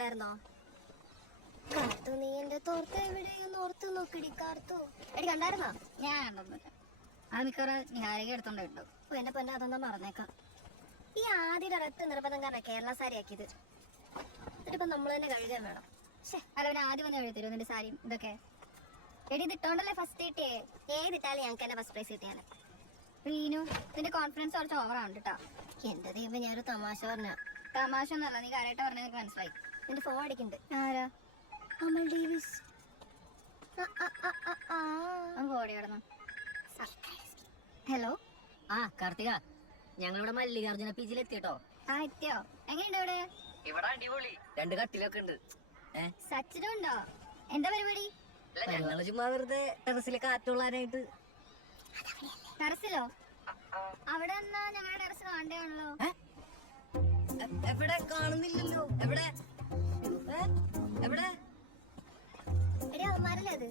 കണ്ടായിരുന്നോ? കാർത്തു, നീ എന്റെ തോർത്ത് എവിടെയൊന്ന് ഓർത്ത് നോക്കിടി കാർത്തു. എടി കണ്ടായിരുന്നോ? ഞാൻ കണ്ടൊന്നുമില്ല. അത് മിക്കവാറും നിഹാരിക എടുത്തോണ്ട് കിട്ടും. ഓ എന്റെ പൊന്നെ, അതൊന്നാ മറന്നേക്കാം. ഈ ആദ്യയുടെ ഒരൊറ്റ നിർബന്ധം കാരണം കേരള സാരി ആക്കിയത്. എന്നിട്ടിപ്പോ നമ്മൾ തന്നെ കഴുകാൻ വേണം. അല്ല, അവന് ആദ്യം വന്ന് എഴുതി തരുമോ നിന്റെ സാരിയും ഇതൊക്കെ? എടി ഇതിട്ടോണ്ടല്ലേ ഫസ്റ്റ് കിട്ടിയേ. ഏതിട്ടാലും ഞങ്ങൾക്ക് തന്നെ ഫസ്റ്റ് പ്രൈസ് കിട്ടിയാണ്. റീനു, നിന്റെ കോൺഫിഡൻസ് കുറച്ച് ഓവറാണ് കേട്ടോ. എന്റെ ദൈവം, ഞാനൊരു തമാശ പറഞ്ഞ. തമാശ ഒന്നല്ല, നീ കാര്യമായിട്ട് പറഞ്ഞ എനിക്ക് മനസ്സിലായി. നിന്റെ ഫോൺ അടിക്കുന്നുണ്ട്. ആരാ? അമൽ ഡേവിസ്. ഓടി കിടന്നു. ഹലോ. ആ കാർത്തിക, ഞങ്ങളിവിടെ മല്ലികാർജുന പീജിൽ എത്തിട്ടോ. ആ എത്തിയോ? എങ്ങനെയുണ്ട് ഇവിടെ? ഇവിടെ അടിപൊളി, 2 കട്ടിലൊക്കെ ഉണ്ട്. സച്ചിനും ഉണ്ടോ? എന്താ പരിപാടി? ഞങ്ങള് ചുമ്മാ വെറുതെ ടെറസിൽ കാറ്റുള്ളാനായിട്ട്. ടെറസിലോ? അവിടെ എന്നാ ഞങ്ങളുടെ ടെറസ് കാണണ്ടേയാണല്ലോ. എവിടെ കാണുന്നില്ലല്ലോ. എവിടെ എവിടെ? എടി അവന്മാരല്ലേ അത്?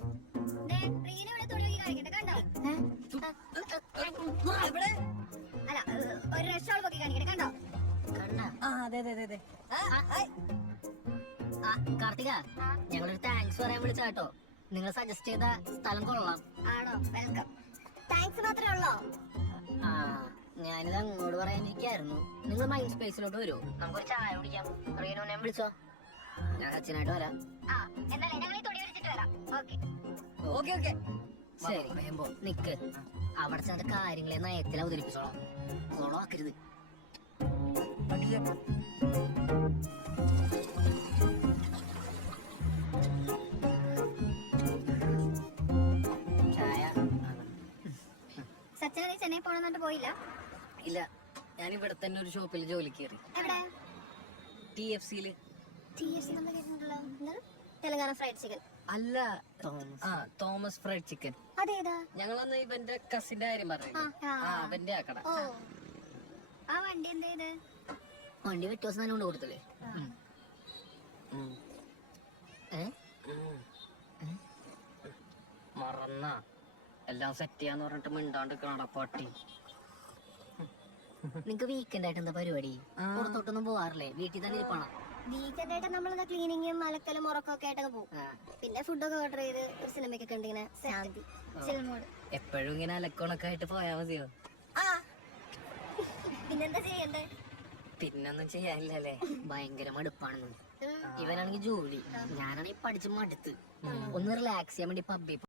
റീനു ഇവിടെ തുണി നോക്കി കാണിക്കട്ടെ, കണ്ടോ? എവിടെ? അല്ല, ഒരു രക്ഷോൾ പൊക്കി കാണിക്കട്ടെ, കണ്ടോ? കാർത്തിക, ഞങ്ങളൊരു താങ്ക്സ് പറയാൻ വിളിച്ചാട്ടോ. നിങ്ങൾ സജസ്റ്റ് ചെയ്ത സ്ഥലം കൊള്ളാം. ആണോ? വെൽക്കം. താങ്ക്സ് മാത്രമേ ഉള്ളോ? ആ, ഞാനിത് അങ്ങോട്ട് പറയാനിരിക്കായിരുന്നു. നിങ്ങൾ മൈൻഡ് സ്പേസിലോട്ട് വരുമോ? നമുക്കൊരു ചായ കുടിക്കാം. റീനുനെ വിളിച്ചോ, ഞാൻ അച്ഛനായിട്ട് വരാം. ആ, എന്നാലേ ഞങ്ങൾ ഈ തുണി വിരിച്ചിട്ട് വരാം. ഓക്കെ. ഓക്കെ ഓക്കെ, ശരി. നിക്ക്, അവിടെ ചെന്ന കാര്യങ്ങളെ നയത്തിൽ അവതരിപ്പിച്ചോളാം. കൊളമാക്കരുത്. ചായ. സച്ചിന, നീ ചെന്നൈ പോണെന്നിട്ട് പോയില്ല? ഇല്ല, ഞാൻ ഇവിടെ തന്നെ ഒരു ഷോപ്പിൽ ജോലിക്ക് കയറി. എവിടെ? TFCയില്. TFC നമ്മൾ കേട്ടിട്ടുണ്ടല്ലോ. എന്താണ്? Telangana fried chicken. അല്ല, തോമസ് ഫ്രൈഡ് ചിക്കൻ. അതേതാ? ഞങ്ങളന്ന് ഇവന്റെ കസിന്റെ കാര്യം പറഞ്ഞു. അവന്റെ ആ കട. ഓ, ആ വണ്ടി എന്ത് ചെയ്ത്? വണ്ടി വ്യത്യാസം തന്നെ കൊണ്ട് കൊടുത്തല്ലേ. മറന്ന എല്ലാം സെറ്റ് ചെയ്യാന്ന് പറഞ്ഞിട്ട് മിണ്ടാണ്ട് കാണപ്പാട്ടി. നിങ്ങക്ക് വീക്കെൻഡ് ആയിട്ട് എന്താ പരിപാടി? പുറത്തോട്ടൊന്നും പോവാറില്ലേ? വീട്ടിൽ തന്നെ ഇരിപ്പാണോ? വീക്കെൻഡ് ആയിട്ട് നമ്മളെന്താ ക്ലീനിങ്ങും അലക്കലും ഉറക്കമൊക്കെ ആയിട്ടൊക്കെ പോകും. പിന്നെ ഫുഡൊക്കെ ഓർഡർ ചെയ്ത് ഒരു സിനിമയ്ക്കൊക്കെ ഉണ്ട്. ഇങ്ങനെ ശാന്തി ചിൽമോഡ്. എപ്പോഴും ഇങ്ങനെ അലക്കണൊക്കെ ആയിട്ട് പോയാ മതിയോ? പിന്നെന്താ ചെയ്യണ്ടേ? പിന്നൊന്നും ചെയ്യാനില്ലല്ലേ. ഭയങ്കര മടുപ്പാണെന്ന്. ഇവനാണെങ്കിൽ ജോലി, ഞാനാണെങ്കിൽ പഠിച്ച് മടുത്ത്. ഒന്ന് റിലാക്സ് ചെയ്യാൻ വേണ്ടി പബ്ബി